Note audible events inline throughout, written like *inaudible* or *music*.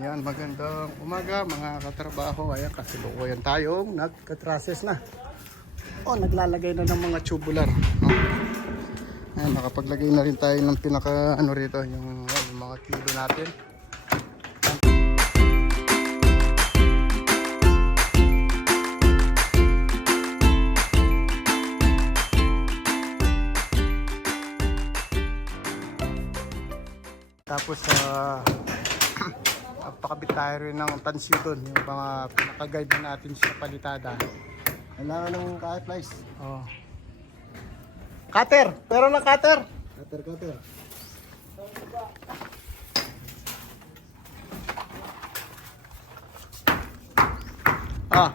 Ayan, magandang umaga mga katrabaho. Ayan, kasalukuyan tayong nagkatrases na. O, naglalagay na ng mga tubular. No? Ayan, nakapaglagay na rin tayo ng pinaka ano rito, yung, yung mga kilo natin. Tapos sa uh, pakabit tayo rin ng tansi doon, yung mga pinaka-guide na natin sa palitada. Kailangan ng kahit flies. Oh. Cutter! Pero ng cutter! Cutter, cutter. Ah.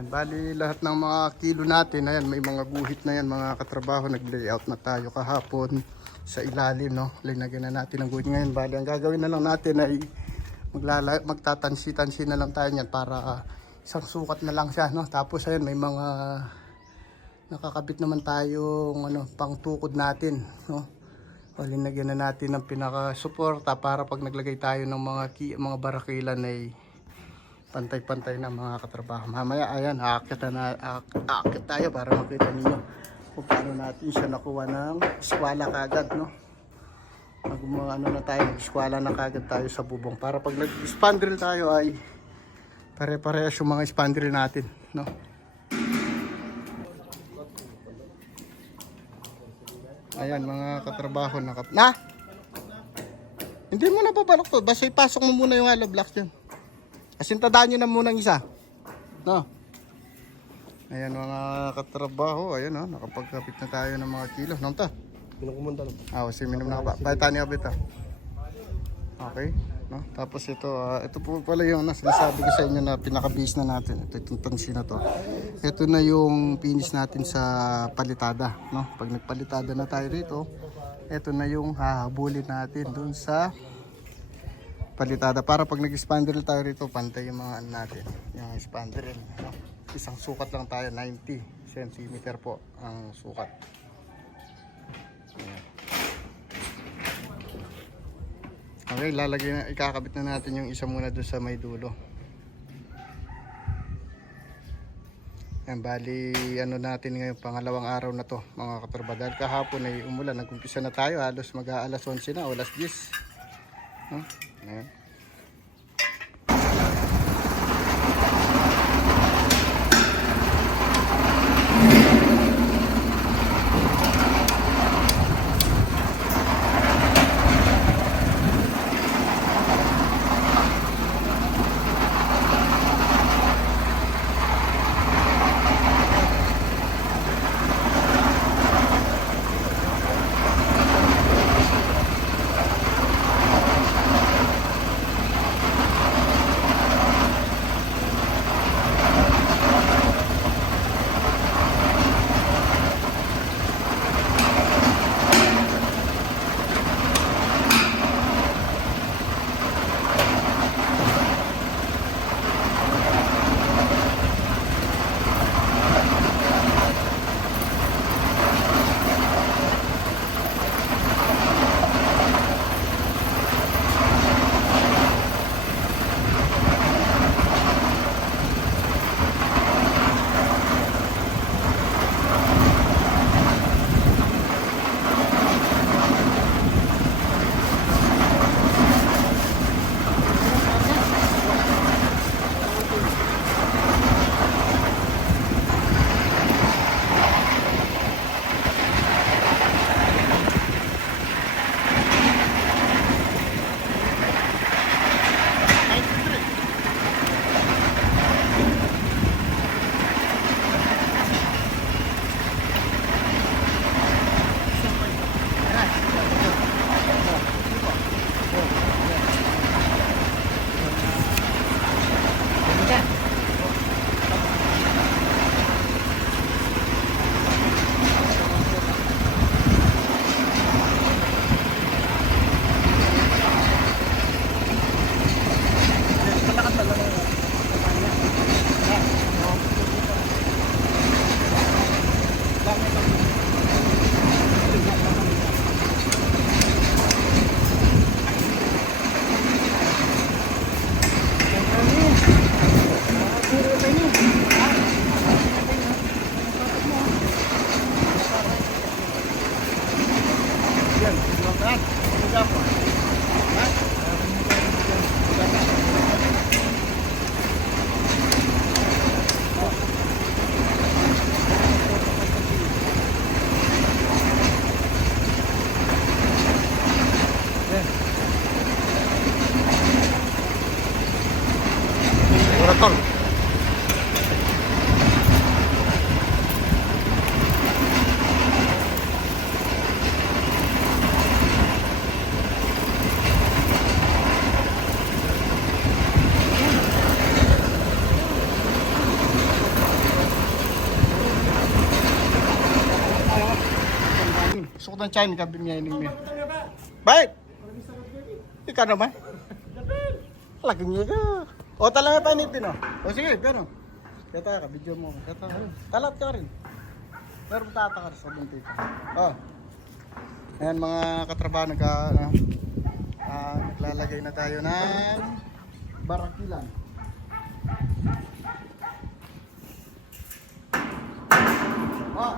Yan, bali lahat ng mga kilo natin, ayan, may mga guhit na yan, mga katrabaho, nag-layout na tayo kahapon sa ilalim, no? Linagyan na natin ang guhit ngayon. Bali, ang gagawin na lang natin ay maglala, magtatansi-tansi na lang tayo niyan para ah, isang sukat na lang siya, no? Tapos ayun, may mga nakakabit naman tayong ano, pangtukod natin, no? O, linagyan na natin ng pinaka-suporta para pag naglagay tayo ng mga ki, mga barakilan ay pantay-pantay na mga katrabaho. Mamaya, ayan, aakyat na, aak- aakyat tayo para makita ninyo kung paano natin siya nakuha ng eskwala kagad, no? Mag, ano na tayo, eskwala na kagad tayo sa bubong para pag nag-spandrel tayo ay pare-parehas yung mga spandrel natin, no? Ayan, mga katrabaho na kap... Na! Hindi mo na pabalok to. Basta ipasok mo muna yung hollow blocks dyan. Asintadaan nyo na muna ng isa. No? Ayan mga katrabaho. Ayan o, nakapagkapit na tayo ng mga kilo. Nang ta? Pinukumunta lang. Ah, kasi minum na ba? Palitan niyo bita. Okay. No? Tapos ito, ah, ito po pala yung ano, sinasabi ko sa inyo na pinaka-base na natin. Ito itong tansi na to. Ito na yung finish natin sa palitada. No? Pag nagpalitada na tayo dito, ito na yung hahabulin natin dun sa palitada. Para pag nag-spandrel tayo rito, pantay yung mga ano natin. Yung spandrel. No? Isang sukat lang tayo, 90 cm po ang sukat. Okay, lalagay na, ikakabit na natin yung isa muna doon sa may dulo. Yan, bali, ano natin ngayon, pangalawang araw na to, mga katropa. Dahil kahapon ay umulan, nag-umpisa na tayo, halos mag-aalas 11 na o alas 10. No? Ayan. Mura tol. Gusto ko ng China ka binyayin ni Mir. Baik. Ikaw naman. Lagi niya ka. O talaga pa nipin o. O sige, gano'n. Kata ka, video mo. Kata ka. Talat ka rin. Pero tata ka rin sa bunti ka. O. Mga katrabaho, nagka, ah, ah, naglalagay na tayo ng barakilan. O.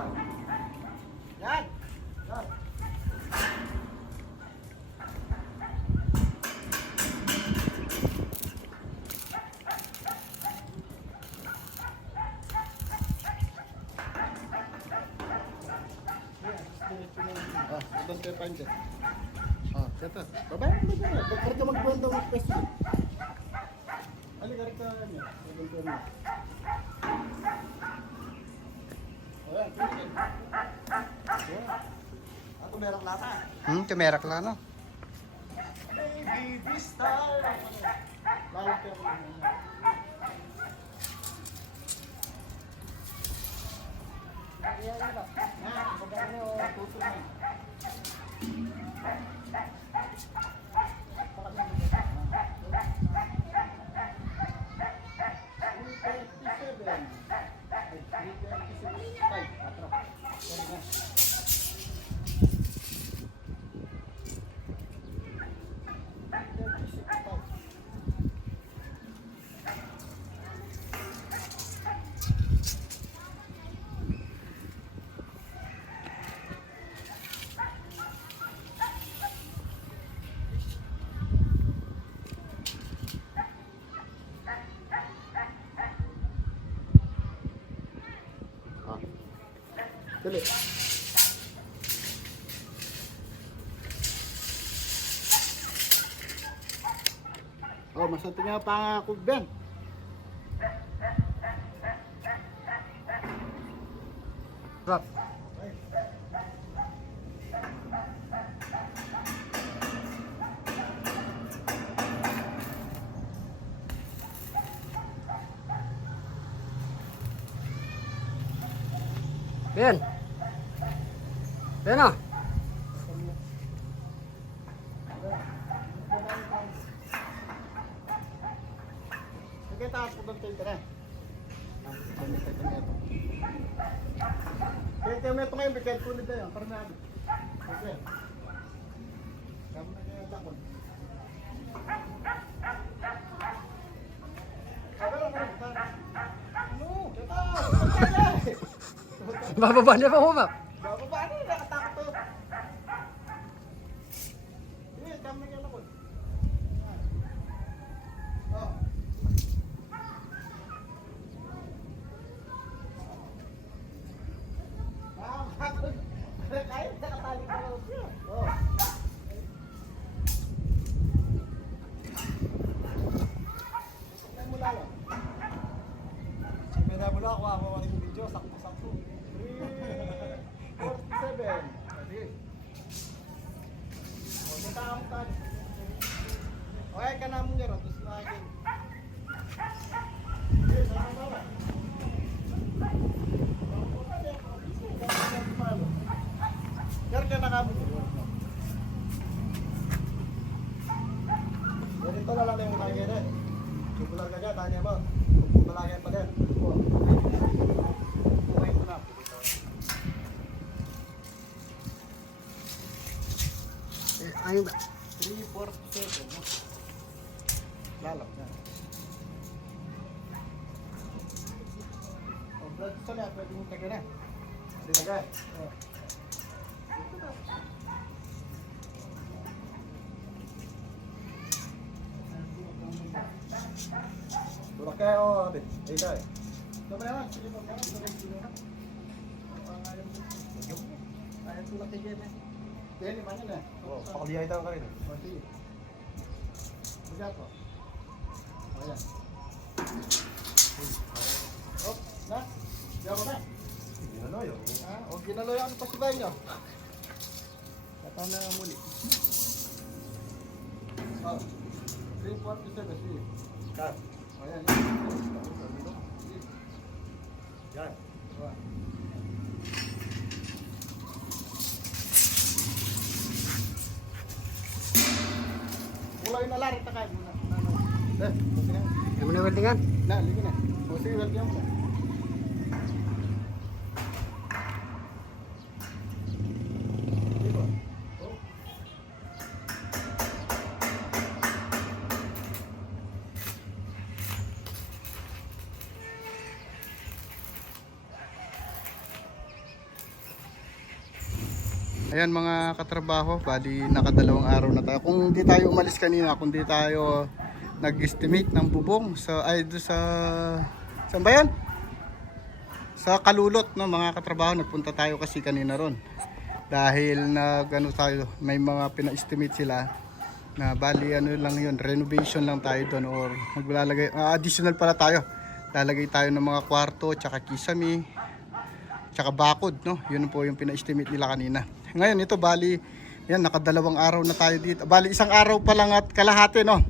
Yan. Yan. Ah, doon kayo pa dyan. Ah, kata. Baba, baba. Bakit ka magkwento ng pesto? Halika rin ka niya. Doon kayo niya. Ayan, tingin. Ayan. Merang lata. Hmm, tumerak lang, no? Baby, time. Lalo kayo ako. Ah, magkano yung tuto Dali. Oh, masanti nga pa nga Ben. Rap. Ben. Ben ah. Sige, taas ko doon tayo tara. Kaya tayo meto ngayon, bigyan ko ulit tayo. Para na agad. Okay. Kamo na kaya! Bababa pa mo ba? Bababa na, nakatakot to. Sige, kamo na kaya takon. Oh. Nakakakot. Kahit nakatali ka lang siya. Oh. Tingnan mo lalo. Kaya mo lang ako ako ang video, sakto-sakto. 47. Sige. O, kita ka mo tali. Okay, ka na mo niya ron. Tapos na akin. Sige, sama mo ba? Yar ka na ka mo. Ganito na lang yung lagay na. Subulan ka dyan, tanya mo. Malagay pa din. Okay, ito na. Ayun ba? 3, 4, 7. No? Lalap na. O, blood sa lahat, pwede mo tagay na. Pwede tagay. O. Tulak kayo, oh, abit. Ay, tayo. Ba naman? Sige, na. Ayaw tulad kay Jeff. Hindi, lima nyo na. Oh, pakalihay tayo ka rin. O, sige. Bigyan po. O, yan. Oh, na? Diyan mo na. Hindi na loyo. Ha? O, ginaloy ako pa si Bay nyo. Kata na muli. Oh. 3, 4, 7, sige. Cut. O, yan. Ayan mga katrabaho, bali nakadalawang araw na tayo. Kung di tayo umalis kanina, kung di tayo nag-estimate ng bubong sa ay do sa saan ba? Sa Kalulot no mga katrabaho nagpunta tayo kasi kanina ron. Dahil nag ano tayo, may mga pina-estimate sila na bali ano lang yun, renovation lang tayo doon or maglalagay ah, additional pala tayo. Lalagay tayo ng mga kwarto, tsaka kisame, tsaka bakod, no? Yun po yung pina-estimate nila kanina. Ngayon, ito bali, yan, nakadalawang araw na tayo dito. Bali, isang araw pa lang at kalahati, no?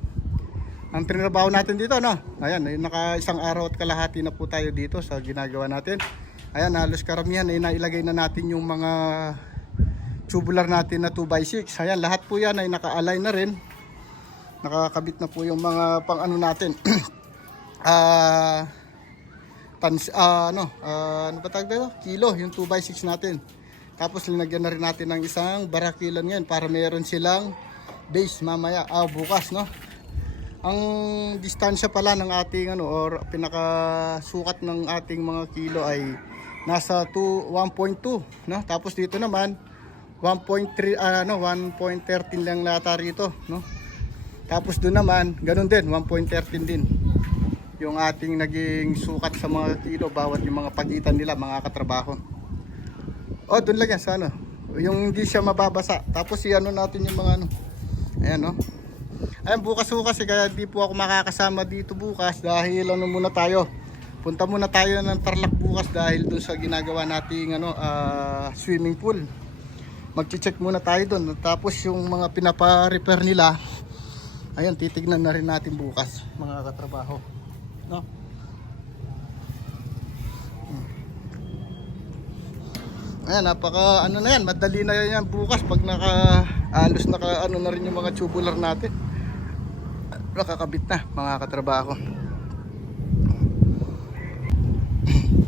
Ang tinrabaho natin dito, no? Ayan, ay naka isang araw at kalahati na po tayo dito sa ginagawa natin. Ayan, halos karamihan ay nailagay na natin yung mga tubular natin na 2x6. Ayan, lahat po yan ay naka-align na rin. Nakakabit na po yung mga pang ano natin. *clears throat* Ah, tans, ah, ano, ah, ano ba tawag dito? Kilo, yung 2x6 natin. Tapos linagyan na rin natin ng isang barakilan ngayon para meron silang base mamaya, ah, bukas, no? Ang distansya pala ng ating ano or pinakasukat ng ating mga kilo ay nasa 2 1.2, no? Tapos dito naman 1.3 ah, ano 1.13 lang lata rito, no? Tapos doon naman, ganun din, 1.13 din yung ating naging sukat sa mga kilo bawat yung mga pagitan nila mga katrabaho. Oh, doon lang yan sa ano. Yung hindi siya mababasa. Tapos i-ano natin yung mga ano. Ayan no. Ayan bukas bukas eh, kaya di po ako makakasama dito bukas dahil ano muna tayo. Punta muna tayo ng Tarlac bukas dahil doon sa ginagawa nating ano ah, swimming pool. Magche-check muna tayo doon. Tapos yung mga pinapa-repair nila Ayan, titignan na rin natin bukas mga katrabaho. No? Ayan, napaka ano na yan, madali na yan bukas pag naka alos naka ano na rin yung mga tubular natin. Nakakabit na mga katrabaho.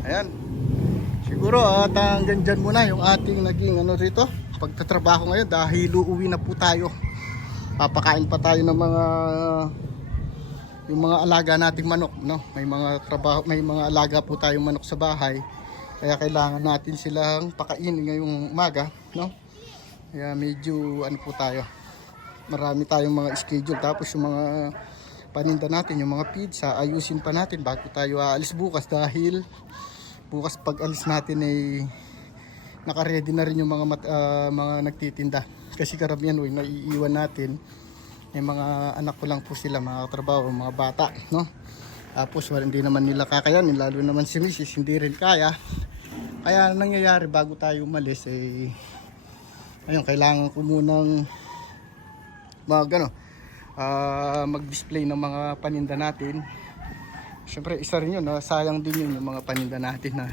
Ayan. Siguro at hanggang dyan muna yung ating naging ano rito pagtatrabaho ngayon dahil uuwi na po tayo. Papakain pa tayo ng mga yung mga alaga nating manok, no? May mga trabaho, may mga alaga po tayong manok sa bahay. Kaya kailangan natin silang pakainin ngayong umaga, no? Kaya medyo ano po tayo. Marami tayong mga schedule tapos yung mga paninda natin, yung mga pizza, ayusin pa natin bago tayo aalis bukas dahil bukas pag alis natin ay naka-ready na rin yung mga mat- ah, mga nagtitinda. Kasi karamihan uy, naiiwan natin yung mga anak ko lang po sila, mga trabaho, mga bata, no? Tapos wala hindi naman nila kakayanin, lalo naman si Mrs. hindi rin kaya. Kaya ang nangyayari bago tayo umalis eh ayun, kailangan ko munang mag ano, ah, mag-display ng mga paninda natin. Siyempre, isa rin yun, no? sayang din yun yung mga paninda natin na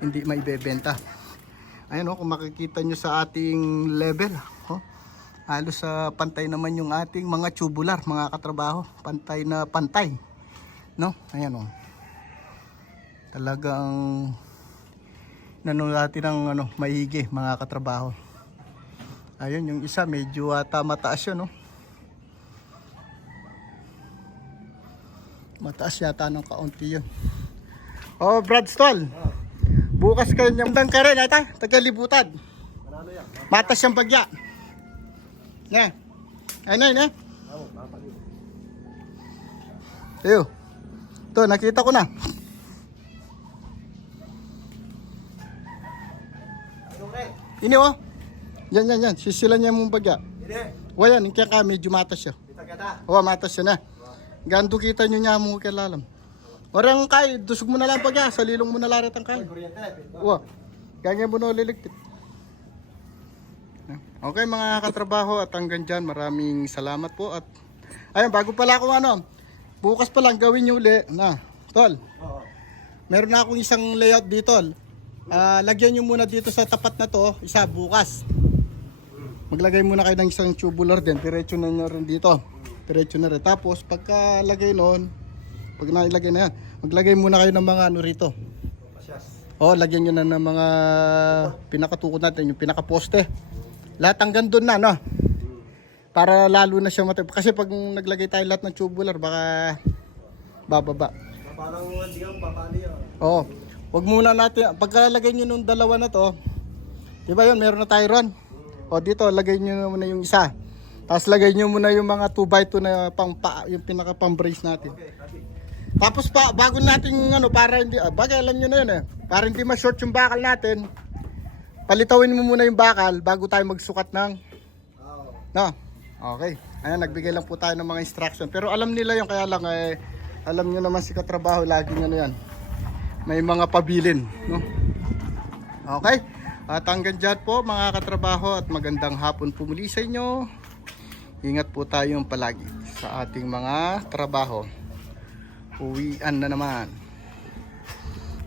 hindi maibebenta. Ayun oh, kung makikita nyo sa ating level, halos sa pantay naman yung ating mga tubular, mga katrabaho, pantay na pantay. No? Ayan oh. Talagang nano natin ng ano, maigi, mga katrabaho. Ayun, yung isa medyo ata mataas yun, no? Mataas yata ng kaunti yun. Oh, Brad Stoll. Bukas kayo niyang ka rin, ata. Tagalibutan. Matas yung bagya. Ne. Ay, na, papaliw. Ayo. To, nakita ko na. Ini oh. Yan, yan, yan. Sisilan niya mong bagya. O yan, kaya ka, medyo matas siya. O, matas siya na. Ganto kita nyo niya mo kilalam. Orang kay, dusog mo na lang pagya. Sa lilong mo na larat ang kay. O, ganyan mo na liligpit. Okay mga katrabaho at hanggang dyan maraming salamat po at ayun bago pala ako ano bukas pa lang gawin nyo uli na tol Oo. Meron na akong isang layout dito. Ah, lagyan nyo muna dito sa tapat na to, isa bukas. Maglagay muna kayo ng isang tubular din, diretso na nyo rin dito. Diretso na rin. Tapos pagka lagay noon, pag nailagay na yan, maglagay muna kayo ng mga ano rito. Oh, lagyan nyo na ng mga pinakatukod natin, yung pinakaposte. Lahat hanggang doon na, no? Para lalo na siya matay. Kasi pag naglagay tayo lahat ng tubular, baka bababa. Parang hindi ka papali yan. Oo. Wag muna natin, pagkalagay nyo nung dalawa na to, di ba yun, meron na tayo ron. O dito, lagay nyo muna yung isa. Tapos lagay nyo muna yung mga 2x2 na pang pa, yung pinaka pang brace natin. Tapos pa, bago natin ano, para hindi, ah, bagay alam nyo na yun eh. Para hindi ma-short yung bakal natin, palitawin mo muna yung bakal bago tayo magsukat ng, no? Okay. Ayan, nagbigay lang po tayo ng mga instruction. Pero alam nila yung kaya lang eh, alam nyo naman si katrabaho, lagi nyo na yan. May mga pabilin, no? Okay. At hanggang dyan po mga katrabaho at magandang hapon po muli sa inyo. Ingat po tayong palagi sa ating mga trabaho. Uwian na naman.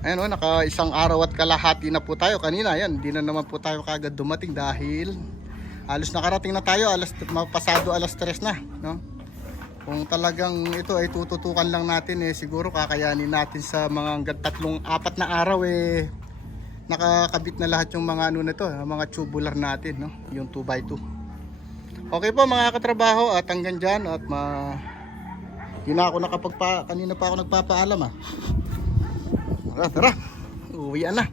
Ayan o, naka isang araw at kalahati na po tayo. Kanina, yan, hindi na naman po tayo kagad dumating dahil alos nakarating na tayo, alas, mapasado alas tres na. No? Kung talagang ito ay tututukan lang natin eh, siguro kakayanin natin sa mga hanggang tatlong, apat na araw eh, nakakabit na lahat yung mga ano na to, mga tubular natin, no? yung 2x2. Okay po mga katrabaho at hanggang dyan at ma... Hindi na ako nakapagpa... Kanina pa ako nagpapaalam ah. Tara, tara. Uwian na.